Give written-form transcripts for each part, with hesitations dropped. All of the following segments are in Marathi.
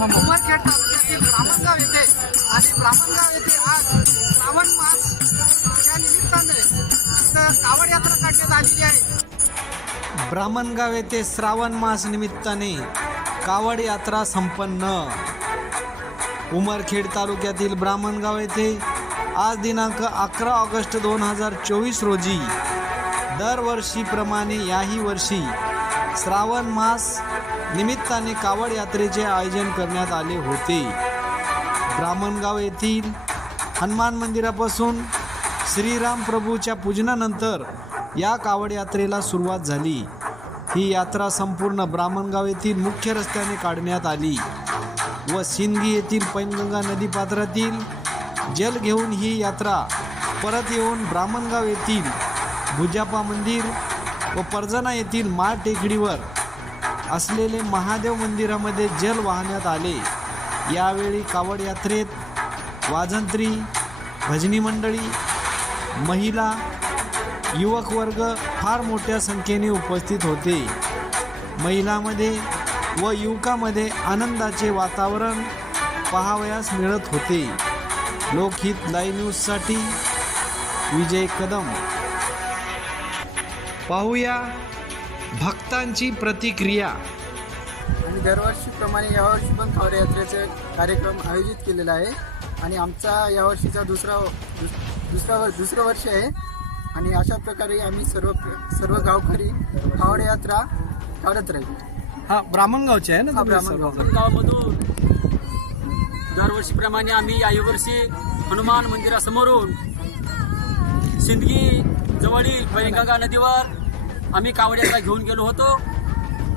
उमरखेड तालुक्यातील ब्राह्मणगाव येथे आणि ब्राह्मणगाव येथे आज श्रावण मास या निमित्ताने इथं कावड यात्रा काढण्यात आलेली आहे। ब्राह्मणगाव येथे श्रावण मास निमित्ताने कावड यात्रा संपन्न। उमरखेड तालुक्यातील ब्राह्मणगाव येथे आज दिनांक 11 ऑगस्ट 2024 रोजी दरवर्षीप्रमाणे याही वर्षी श्रावण मास निमित्ताने कावड यात्रेचे आयोजन करण्यात आले होते। ब्राह्मणगाव येथील हनुमान मंदिरापासून श्रीराम प्रभूच्या पूजनानंतर या कावड यात्रेला सुरुवात झाली। ही यात्रा संपूर्ण ब्राह्मणगाव येथील मुख्य रस्त्याने काढण्यात आली व सिंदगी येथील पैनगंगा नदीपात्रातील जल घेऊन ही यात्रा परत येऊन ब्राह्मणगाव येथील भुजाप्पा मंदिर व परजना येथील माळ टेकडीवर असलेले महादेव मंदिरामध्ये जल वाहण्यात आले। यावेळी कावड यात्रेत वाजंत्री, भजनी मंडळी, महिला, युवक वर्ग फार मोठ्या संख्येने उपस्थित होते। महिलांमध्ये व युवकांमध्ये आनंदाचे वातावरण पाहावयास मिळत होते। लोकहित लाईव्ह न्यूजसाठी विजय कदम। पाहूया भक्तांची प्रतिक्रिया। आणि दरवर्षीप्रमाणे यावर्षी पण कावड यात्रेचे कार्यक्रम आयोजित केलेला आहे आणि आमचा यावर्षीचा दुसरं वर्ष आहे आणि अशा प्रकारे आम्ही सर्व गावकरी कावड यात्रा काढत राहील। हा ब्राह्मणगावचे आहे ना? गावामधून दरवर्षीप्रमाणे आम्ही यावर्षी हनुमान मंदिरासमोरून सिंदगी जवळील पैनगंगा नदीवर आम्ही कावड यात्रा घेऊन गेलो होतो।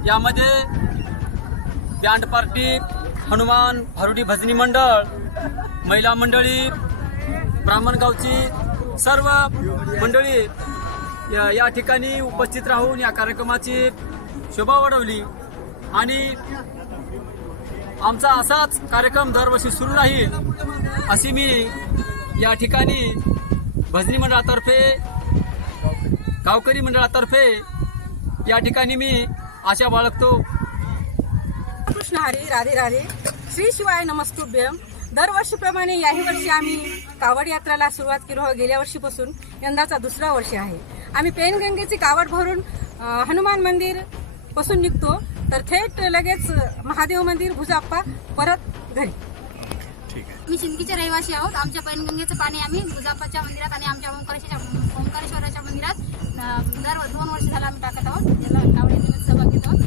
यामध्ये बँड पार्टी, हनुमान भारुडी भजनी मंडळ, महिला मंडळी, ब्राह्मणगावची सर्व मंडळी या ठिकाणी उपस्थित राहून या कार्यक्रमाची शोभा वाढवली आणि आमचा असाच कार्यक्रम दरवर्षी सुरू राहील अशी मी या ठिकाणी भजनी मंडळातर्फे, गावकरी मंडळातर्फे या ठिकाणी मी आशा बाळगतो। कृष्ण हरी राधे राधे, श्री शिवाय नमस्तुभ्यम। दरवर्षीप्रमाणे याही वर्षी आम्ही कावड यात्रेला सुरुवात केली हो। गेल्या वर्षीपासून यंदाचा दुसरा वर्ष आहे। आम्ही पैनगंगेची कावड भरून हनुमान मंदिर पासून निघतो तर थेट लगेच महादेव मंदिर, भुजाप्पा, परत घरी। मी सिंदगीचे रहिवासी आहोत। आमच्या पैनगंगेचं पाणी आम्ही भुजाप्पाच्या मंदिरात आणि आमच्या ओंकारेश्वराच्या मंदिरात दर 2 वर्ष झालं आम्ही टाकत आहोत। याला कावड यात्रेमध्ये सहभाग घेत आहोत।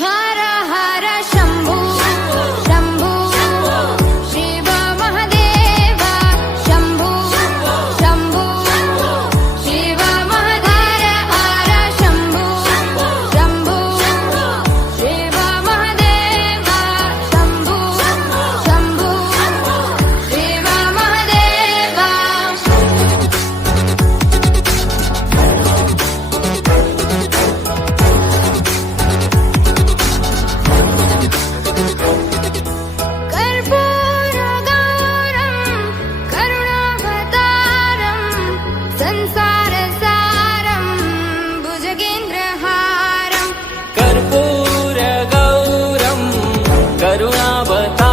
हर हर शंभू शंभू शिव महादेव शंभू शंभू शिव महादेव हर शंभू शंभू शिव महादेव शंभू शंभू शिव महादेव। कर्पूर गौरम करुणावतारम